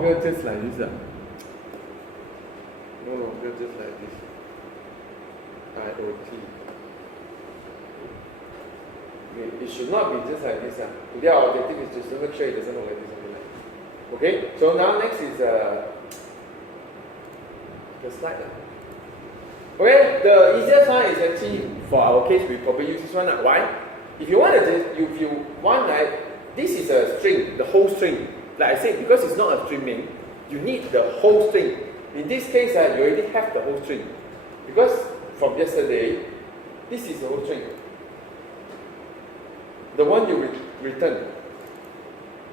longer just like this. No longer just like this. IoT. It should not be just like this. Today our objective is just to make sure it doesn't look like this. Okay, so now next is the slide. Okay, the easiest one is actually, for our case, we probably use this one. Why? If you want this is a string, the whole string. Like I said, because it's not a streaming, you need the whole string. In this case, you already have the whole string. Because from yesterday, this is the whole string. The one you return.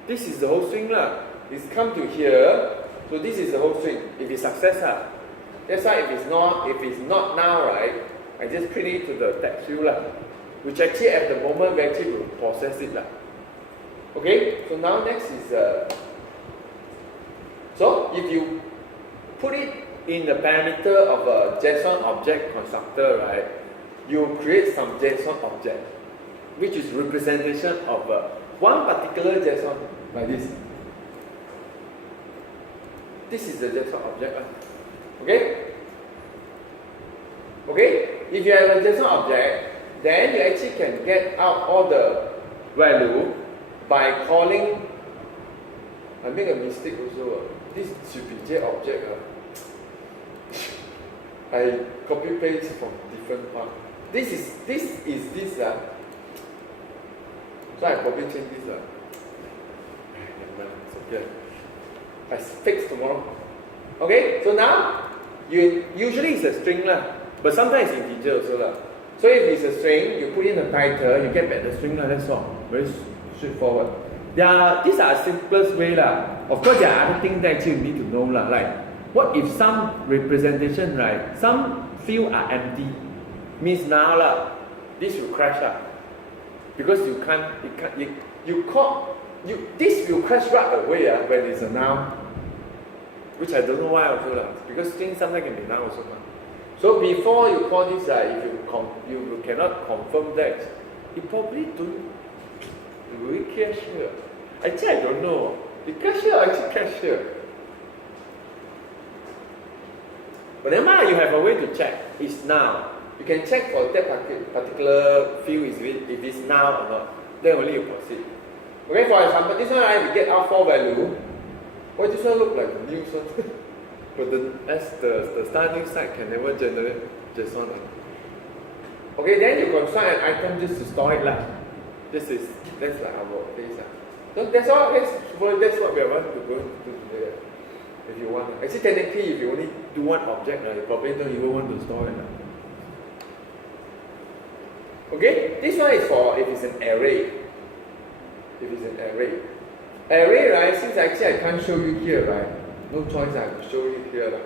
This is the whole string. It's come to here, so this is the whole string. If it's success, that's why if it's not now, right, I just print it to the text field, which actually at the moment we actually will process it. Okay, so now next is so if you put it in the parameter of a JSON object constructor, right, you create some JSON object, which is representation of one particular JSON like this. This is the JSON object. Okay? Okay? If you have a JSON object, then you actually can get out all the value by calling. I make a mistake also. This should be JObject. I copy paste from different part. This is this. So I probably change this. It's okay. I fix tomorrow. Okay, so now usually it's a string but sometimes it's integer also So if it's a string, you put in the title, you get back the string that's all. Very straightforward. These are the simplest way Of course, there are other things that you need to know Like, what if some representation, right? Some fields are empty. Means now this will crash because this will crash right away when it's a noun. Which I don't know why also because things sometimes can be noun also. So before you call this, if you cannot confirm that, you probably don't really cache here. Actually, I don't know. The cache here or actually cache here? But then you have a way to check. It's noun. You can check for that particular field if it's noun or not. Then only you proceed. Okay, for example, this one we get out 4 value. Why this one look like the news one? But the start news site can never generate JSON. Okay, then you construct an item just to store it that's like our case. So that's all. That's what we want to go to today. If you want. Actually, technically, if you only do one object, you probably don't even want to store it. Okay, this one is for if it's an array. Array, right? Since actually I can't show you here, right? No choice, I have to show you here.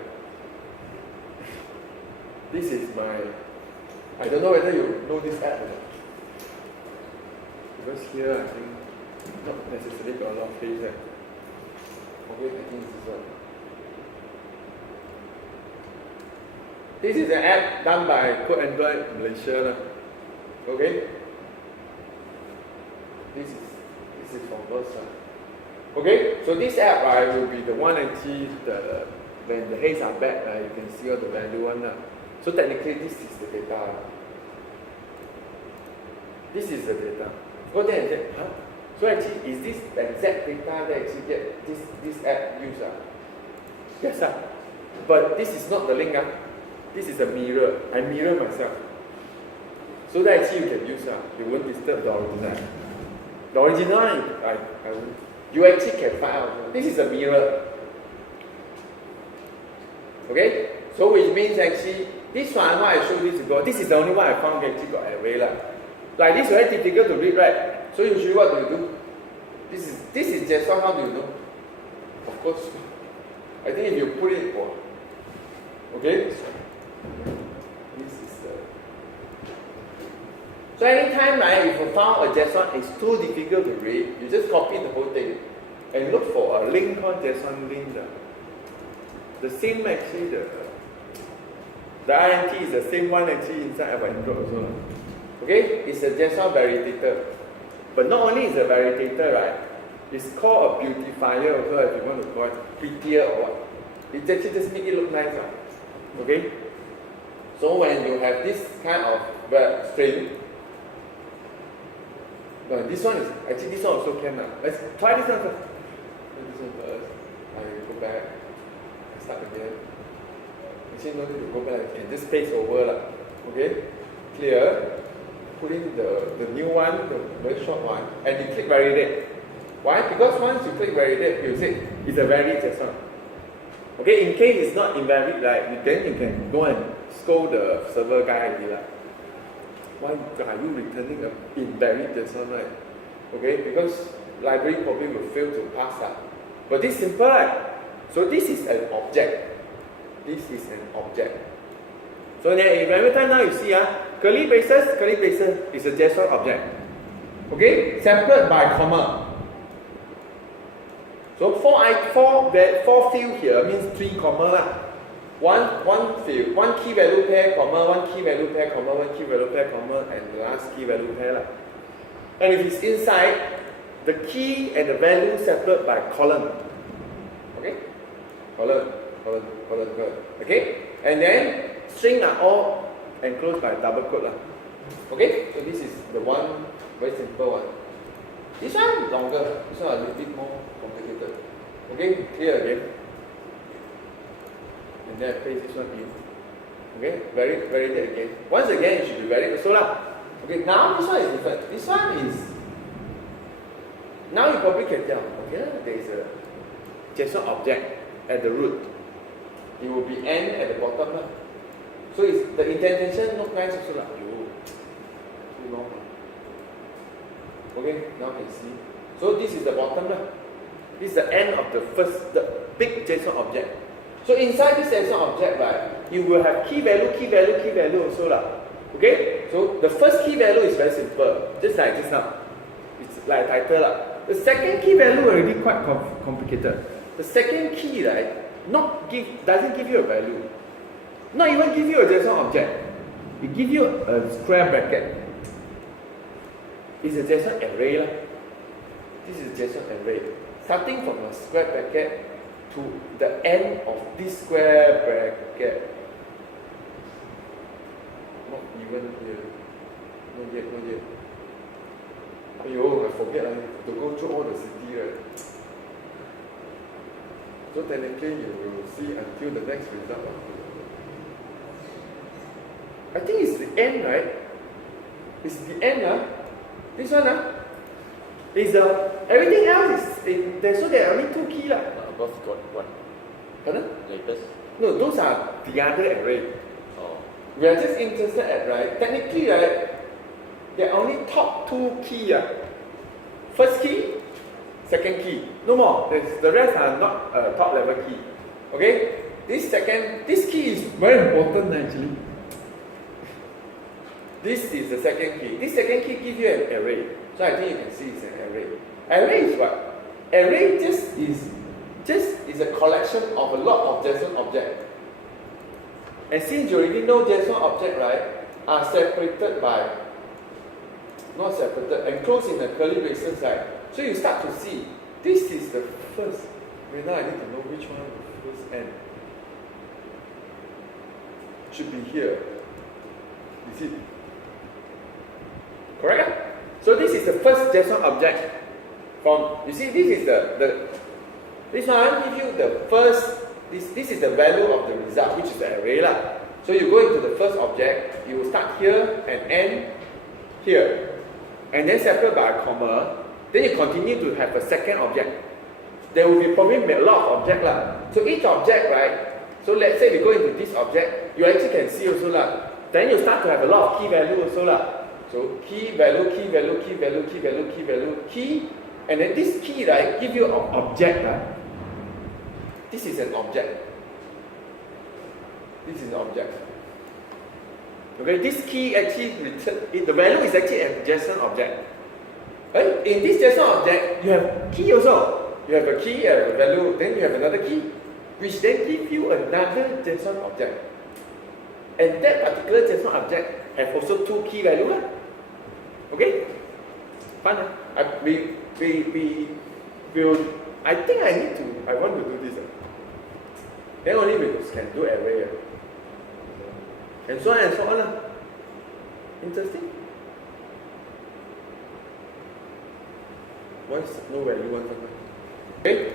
This is my. I don't know whether you know this app or not. Because here I think not necessarily got a lot of space there. Okay, I think this one. This is an app done by Code Android Malaysia. Okay? This is from us. Okay, so this app will be the one actually when the heads are back, you can see all the value one. So technically this is the data. This is the data. Go there and check. So actually is this the exact data that actually get this app use? Yes, but this is not the link. This is a mirror. I mirror myself. So that actually you can use. You won't disturb the original. The original, you actually can find out. This is a mirror. Okay? So which means actually, this one, what I showed you to go, this is the only one I found actually got array. Like this is very difficult to read, right? So usually what do you do? This is JSON, how do you know? Of course, I think if you put it, okay? This is so anytime if you found a JSON is too difficult to read, you just copy the whole thing and look for a link called JSON link. The same actually, the INT is the same one actually inside our intro also. Okay, it's a JSON validator. But not only is a validator, right? It's called a beautifier also, if you want to call it prettier or what. It actually just make it look nice. Okay? So when you have this kind of string, this one is, actually this one also can. Let's try this one first. This one first. I go back. I start again. Actually, no need to go back. You can just paste over. Okay? Clear. Put in the new one, the very short one, and you click validate. Why? Because once you click validate, you say it's a valid JSON. Okay, in case it's not invalid, right, then you can go and scold the server guy already. Why are you returning an invalid JSON, right? Okay, because library probably will fail to pass that. But this is simple, right? So this is an object. This is an object. So then every time now you see curly braces is a JSON object. Okay, separated by comma. So four field here means 3 comma. One field, one key value pair, comma, one key value pair, comma, one key value pair, comma, and the last key value pair. And if it's inside, the key and the value separated by column. Okay? Column. Okay? And then string are all enclosed by double quote. Okay? So this is the one very simple one. This one longer. This one a little bit more complicated. Okay? Clear again. And then I paste this one in. Okay? Validate again. Once again, it should be valid also . Okay, now this one is different. This one is, now you probably can tell, okay, there is a JSON object at the root. It will be n at the bottom . So it's, the indentation look nice also . Too long . Okay, now you can see. So this is the bottom . This is the end of the big JSON object. So inside this JSON object, right, you will have key value also . Okay, so the first key value is very simple, just like just now. It's like a title . The second key value already quite complicated. The second key, right, doesn't give you a value. Not even give you a JSON object. It gives you a square bracket. It's a JSON array . This is a JSON array. Starting from a square bracket to the end of this square bracket. Not even here. Not yet. Aiyo, I forget to go through all the city, right? So technically you will see until the next result . I think it's the end, right? It's the end . This one is everything else is there, so there are only 2 keys . Above got what? Pardon? Latest? No, those are the other array. Oh. We are just interested at, right? Technically, right, there are only top 2 keys . First key, second key. No more. The rest are not top level key. Okay? This key is very important actually. This is the second key. This second key gives you an array. So I think you can see it's an array. Array is what? Array just is a collection of a lot of JSON objects. And since you already know JSON object, right, are separated by, not separated, enclosed in the curly braces, right? So you start to see, this is the first. Right now I need to know which one the first end. Should be here. You see? Correct? So this is the first JSON object. You see, this is this one gives you the first, this is the value of the result, which is the array . So you go into the first object, you will start here and end here. And then separate by a comma, then you continue to have a second object. There will be probably a lot of objects . So each object, right, so let's say we go into this object, you actually can see also . Then you start to have a lot of key value also . So key value, and then this key, right, give you an object . This is an object. This is an object. Okay, this key actually the value is actually a JSON object. Right? In this JSON object, you have key also. You have a key, you have a value, then you have another key, which then give you another JSON object. And that particular JSON object have also 2 key value . Okay? Fun . We I think I want to do this. Then only we can do array. And so on and so on. Interesting. Why is no value one? Okay.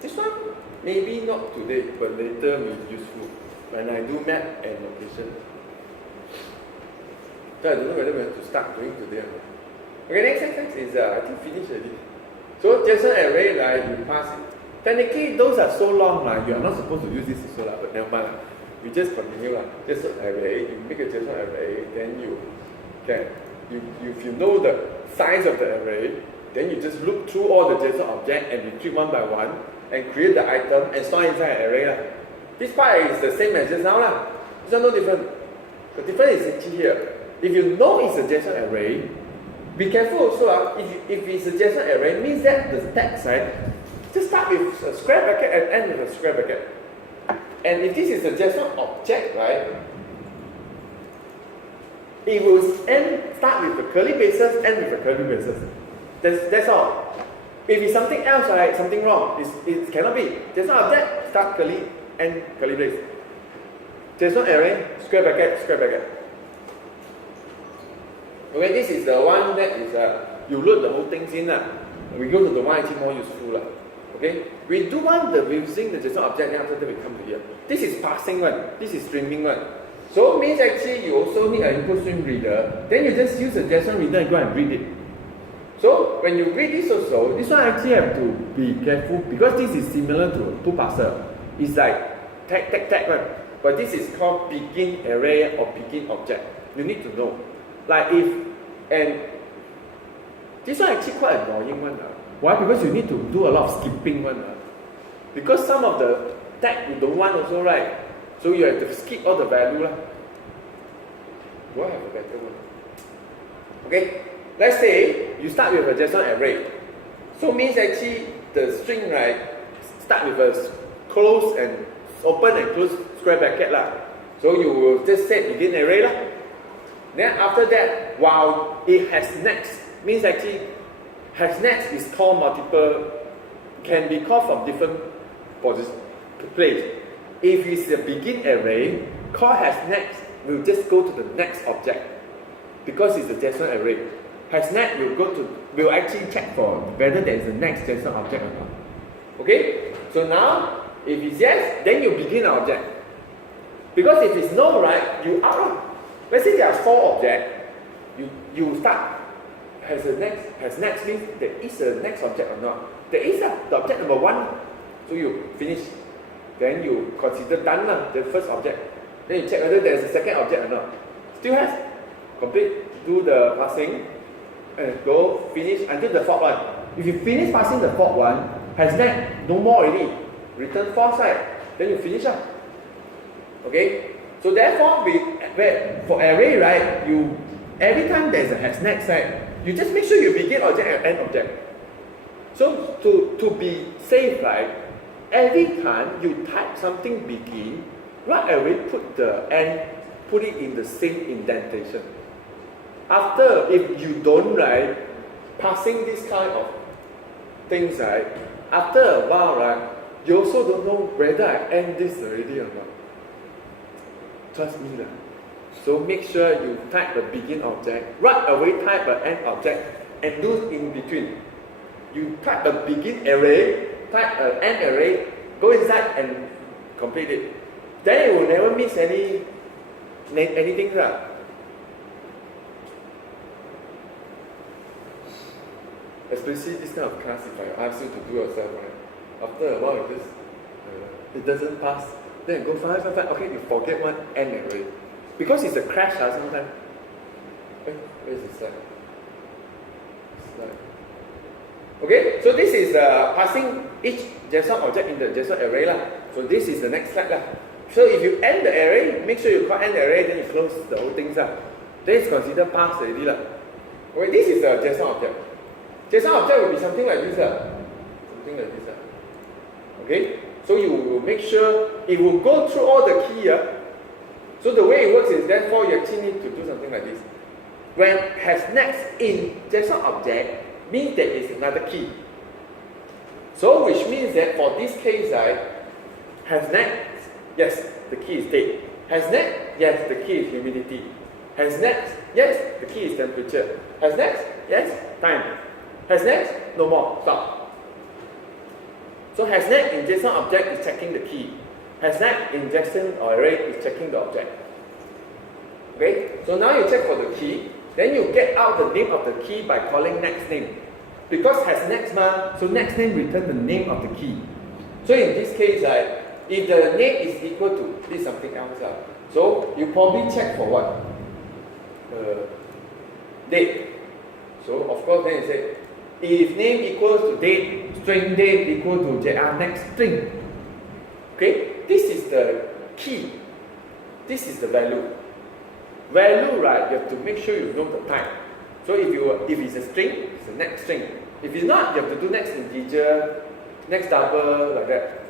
This one maybe not today, but later will be useful when I do map and location. So I don't know whether we have to start doing today or not. Okay, next is I think finished already. So JSON array, right, you pass it. Technically, those are so long, you are not supposed to use this also, but never mind. We just continue. JSON array, you make a JSON array, then you can, if you know the size of the array, then you just look through all the JSON objects and retrieve one by one and create the item and store inside an array. This part is the same as just now. This one no different. The difference is actually here. If you know it's a JSON array, be careful also. If it's a JSON array, means that the text, right, just start with a square bracket and end with a square bracket. And if this is a JSON object, right, it will start with the curly braces, end with the curly braces. That's all. If it's something else, right, something wrong. It cannot be. JSON object, start curly, end curly brace. JSON array, square bracket, square bracket. Okay, this is the one that is you load the whole things in. We go to the one actually more useful. Okay, we do one using the JSON object, then after that we come to here. This is parsing one. This is streaming one. So it means actually you also need an input stream reader. Then you just use a JSON reader and go and read it. So when you read this also, this one actually have to be careful because this is similar to PullParser. It's like tag one, but this is called begin array or begin object. You need to know. Like and this one actually quite annoying one. Why? Because you need to do a lot of skipping one. Because some of the tag you don't want also, right? So you have to skip all the value. Do I have a better one? Okay, let's say you start with a JSON array. So means actually the string, right, start with a close and open and close square bracket. So you will just say begin array. Then after that, while it has next, means actually has next is called multiple, can be called from different place. If it's a begin array, call has next will just go to the next object because it's a JSON array. Has next will actually check for whether there is a next JSON object or not. Okay? So now if it's yes, then you begin an object. Because if it's no, right, you out. Let's say there are 4 objects, you start. Has next means there is a next object or not. There is the object number 1. So you finish. Then you consider done the first object. Then you check whether there is a second object or not. Still has. Complete. Do the parsing. And go finish until the 4th one. If you finish passing the 4th one, has next, no more already. Return false, right? Then you finish up. Okay? So therefore, for array, right, every time there's a has next, right, you just make sure you begin object and end object. So to be safe, right, every time you type something begin, right away put the end, put it in the same indentation. After, if you don't, right, passing this kind of things, right, after a while, right, you also don't know whether I end this already or not. Trust me. So make sure you type the begin object, right away type the end object, and do in between. You type the begin array, type the end array, go inside and complete it. Then you will never miss anything. Especially this kind of class, if I ask you to do yourself, right? After a while, it doesn't pass. Then you go five. Okay, you forget one end array. Because it's a crash sometimes. Where is the slide? Okay, so this is passing each JSON object in the JSON array. So this is the next slide. So if you end the array, make sure you call end array, then you close the whole thing. Then it's considered passed already. Okay, this is a JSON object. JSON object will be something like this. Something like this. Okay, so you will make sure it will go through all the key. So the way it works is therefore you actually need to do something like this. when has next in JSON object means there is another key. So which means that for this case, right, has next, yes, the key is date. Has next, yes, the key is humidity. Has next, yes, the key is temperature. Has next, yes, time. Has next, no more, stop. So has next in JSON object is checking the key. Has next in JSON array is checking the object. Okay, so now you check for the key, then you get out the name of the key by calling next name. Because has next ma, so next name return the name of the key. So in this case, right, if the name is equal to this something else, so you probably check for what? Date. So of course then you say, if name equals to date, string date equal to next string. Okay, this is the key. This is the value. Value, right, you have to make sure you know the type. So if it's a string, it's a next string. If it's not, you have to do next integer, next double, like that.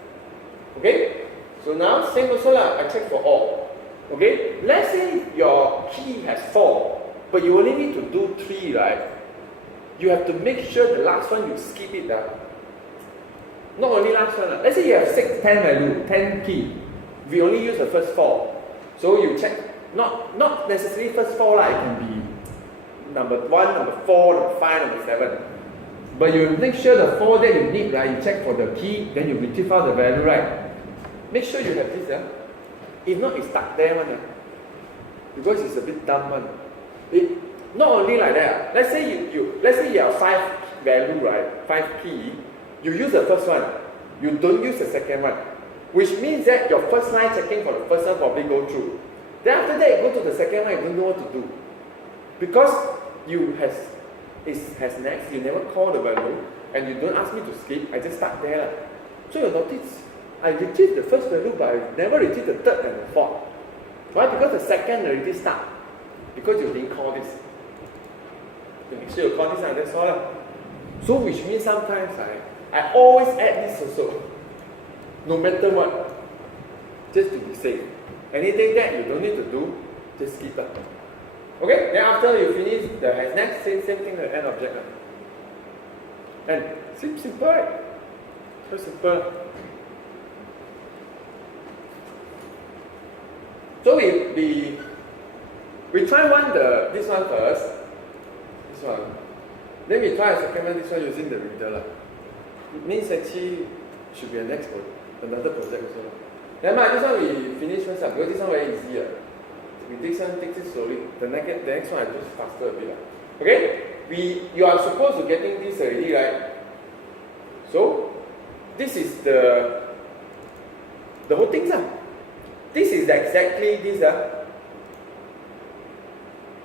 Okay? So now, same also lah, I check for all. Okay? Let's say your key has 4, but you only need to do 3, right? You have to make sure the last one you skip it. Not only last one. Let's say you have 10 value, 10 key. We only use the first 4. So you check, not necessarily first 4, it can be number 1, number 4, number 5, number 7. But you make sure the 4 that you need, right? You check for the key, then you retrieve out the value, right? Make sure you have this. If not, it's stuck there one. Because it's a bit dumb one. Not only like that. Let's say you have 5 value, right? 5 key. You use the first one. You don't use the second one. Which means that your first line checking for the first one probably go through. Then after that, you go to the second one, you don't know what to do. Because it has next, you never call the value, and you don't ask me to skip, I just start there. So you notice, I retrieve the first value, but I never retrieve the third and the fourth. Why? Because the second already start. Because you didn't call this. You make sure you call this, and that's all. So which means sometimes I always add this also. No matter what. Just to be safe. Anything that you don't need to do, just skip it. Okay, then after you finish the has next, same thing the end object. And simple, right? So simple. So we try this one first. This one. Then we try a second one, this one using the reader. It means actually should be another project also. Then this one we finish first because this one very easy. This one takes it slowly. The next one I just faster a bit. Okay? You are supposed to getting this already, right? So this is the whole thing. This is exactly this.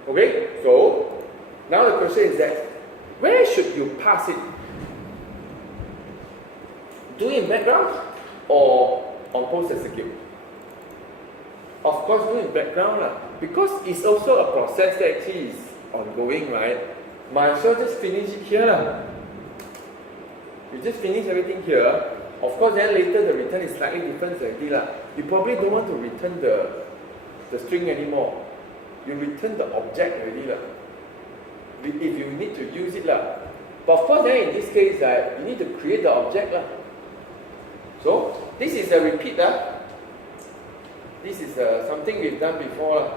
Okay? So now the question is that where should you pass it? Do it in background or on post execute? Of course, do it in background because it's also a process that actually is ongoing, right? Might as well just finish it here. You just finish everything here. Of course, then later the return is slightly different already. You probably don't want to return the string anymore. You return the object already. If you need to use it. But of course, then in this case, you need to create the object. So, this is a repeat. This is something we've done before.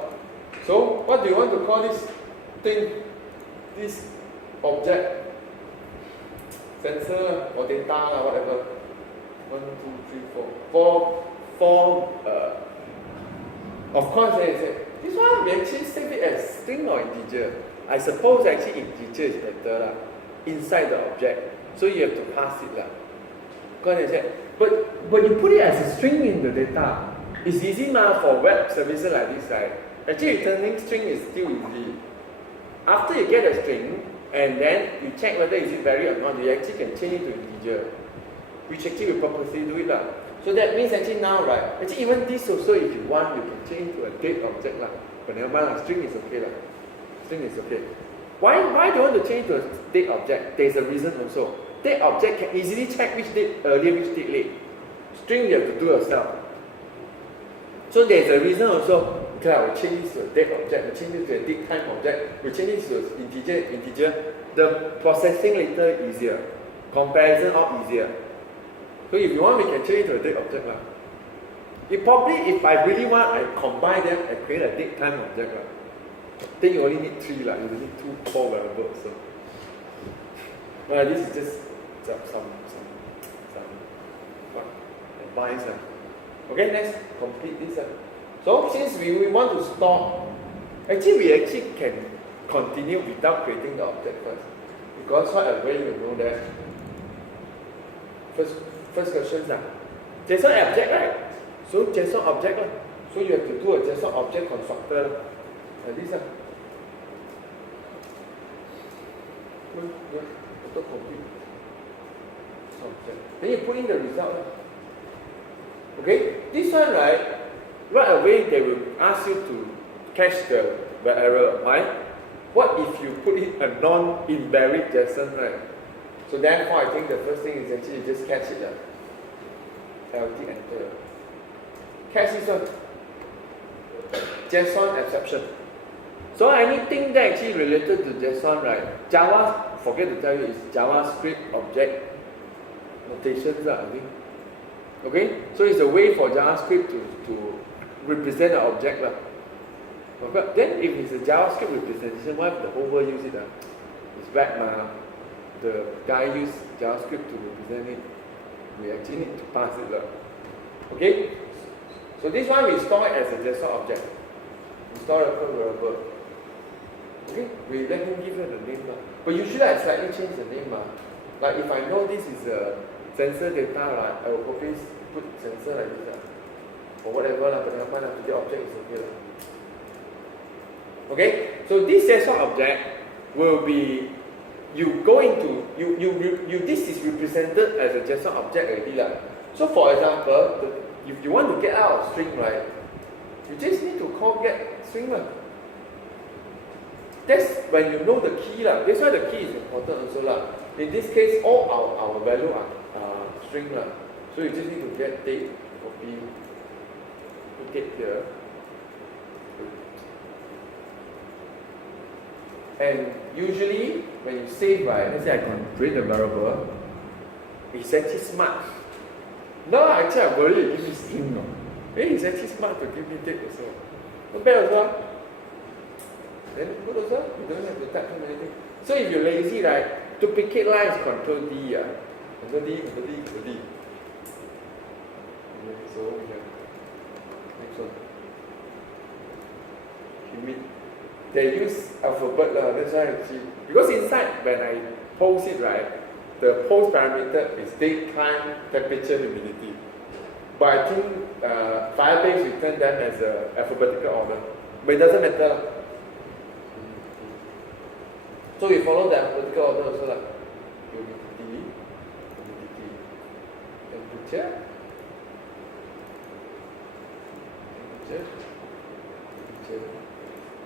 So, what do you want to call this thing? This object? Sensor or data or whatever. 1, 2, 3, 4. Four. Of course, this one we actually save it as string or integer. I suppose actually integer is better inside the object. So you have to pass it. But you put it as a string in the data. It's easy for web services like this, right? Actually, returning string is still easy. After you get a string, and then you check whether is it valid or not, you actually can change it to integer, which actually will purposely do it. So that means actually now, right? Actually, even this also, if you want, you can change to a date object. But never mind, string is okay. String is okay. Why do you want to change to a date object? There's a reason also. Date object can easily check which date earlier, which date late. String you have to do yourself. So there's a reason also. okay, I will change this to a date object, we change this to a date time object, we change this to integer. The processing later is easier. Comparison out easier. So if you want, we can change it to a date object. It probably, if I really want, I combine them and create a date time object. Then you only need 3, you only need 2 core variables. So. Well, this is just some advice. Okay, let's complete this. So since we want to store, we can continue without creating the object first. Because right away you know that. First question is JSON object, right? So JSON object, so you have to do a JSON object constructor like this. Auto-complete object. Then you put in the result. Okay, this one right away they will ask you to catch the error. Why? What if you put in a non-invariant JSON, right? So therefore, I think the first thing is actually just catch it. LT enter. Catch this one. JSON exception. So anything that actually related to JSON, right? Java, forget to tell you, is JavaScript object notations, I think. Okay? So it's a way for JavaScript to represent an object. But then if it's a JavaScript representation, why the whole world use it? It's bad. The guy used JavaScript to represent it. We actually need to pass it. Okay? So this one we store it as a JSON object. We store a variable. Okay? We let him give it a name. But usually I slightly change the name. Like if I know this is a sensor data, I will probably put sensor like this. Or whatever, but I find out the object is okay. Okay? So this JSON object will be this is represented as a JSON object already. So for example, if you want to get out of string, right, you just need to call get string. That's when you know the key. That's why the key is important also. In this case, all our value are string. So you just need to get date, copy, put date here. And usually, when you save, right, let's say I can create a variable, it's actually smart. No, actually, I worry to give me string. It's actually smart to give me date also. Not bad also. Then good also, you don't have to type too many things. So if you're lazy, right, duplicate line is Control D. Control D. Okay, so we have next one. They use alphabet, that's why because inside when I post it, right, the post parameter is date, time, temperature, humidity. But I think Firebase return them as a alphabetical order. But it doesn't matter. So we follow the alphabetical order also. Humidity, temperature,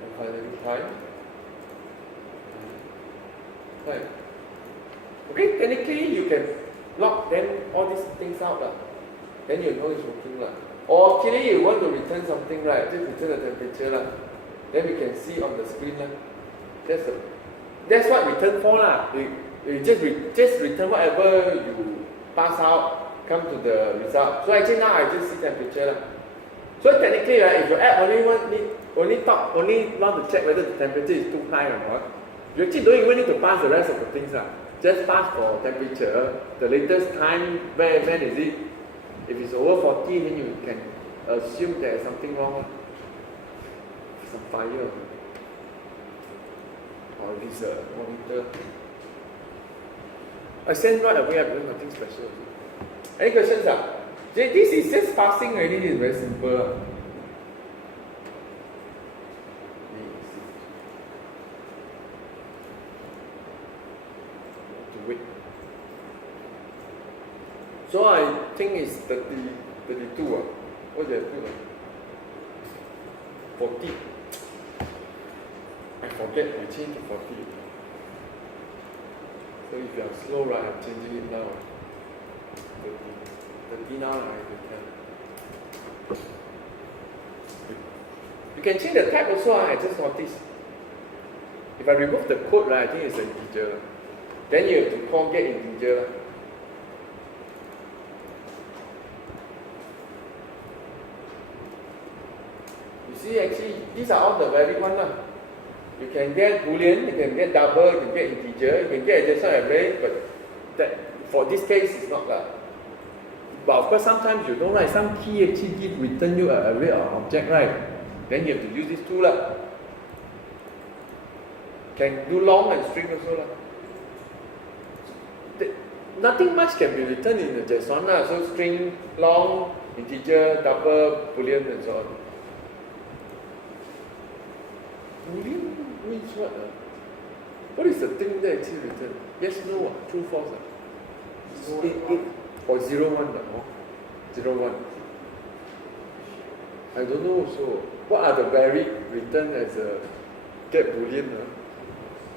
and finally time. Okay, technically you can log then all these things out. Then you know it's working. Or actually you want to return something, right? Just return the temperature. Then we can see on the screen. That's what return for. You just return whatever you pass out, come to the result. So actually now I just see temperature. So technically, right, if your app only want to check whether the temperature is too high or not, you actually don't even need to pass the rest of the things. Just pass for temperature, the latest time, when is it. If it's over 40, then you can assume there is something wrong. Some fire. Or this monitor. I send right away, I've done nothing special. Any questions? This is just parsing already, it's very simple. So I think it's 32. What do you do? 40. I forget, I changed to 40. So if you are slow, right, I'm changing it now. 30 now, I can. You can change the type also. I just noticed. If I remove the code, right, I think it's an integer. Then you have to call get integer. You see, actually, these are all the valid ones. You can get boolean, you can get double, you can get integer, you can get a JSON array, but that for this case it's not that. But of course, sometimes you know, right? Some key actually give return you an array or object, right? Then you have to use this tool. Can do long and string also. Nothing much can be written in the JSON. So string, long, integer, double, boolean, and so on. Boolean means what? What is the thing that actually written? Yes, no, true, false. Or 0, 1. 0, 1. I don't know also. What are the varied written as a get boolean?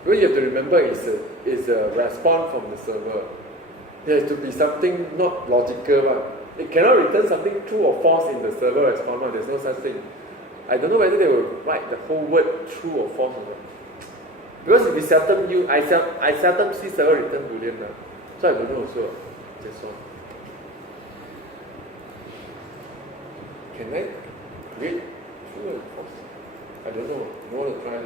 What you have to remember is a response from the server. There has to be something not logical. It cannot return something true or false in the server response. There's no such thing. I don't know whether they will write the whole word true or false or not. Because we seldom use, I seldom see server return boolean. So I don't know also. Just one. Can I read true or false? I don't know. You want to try?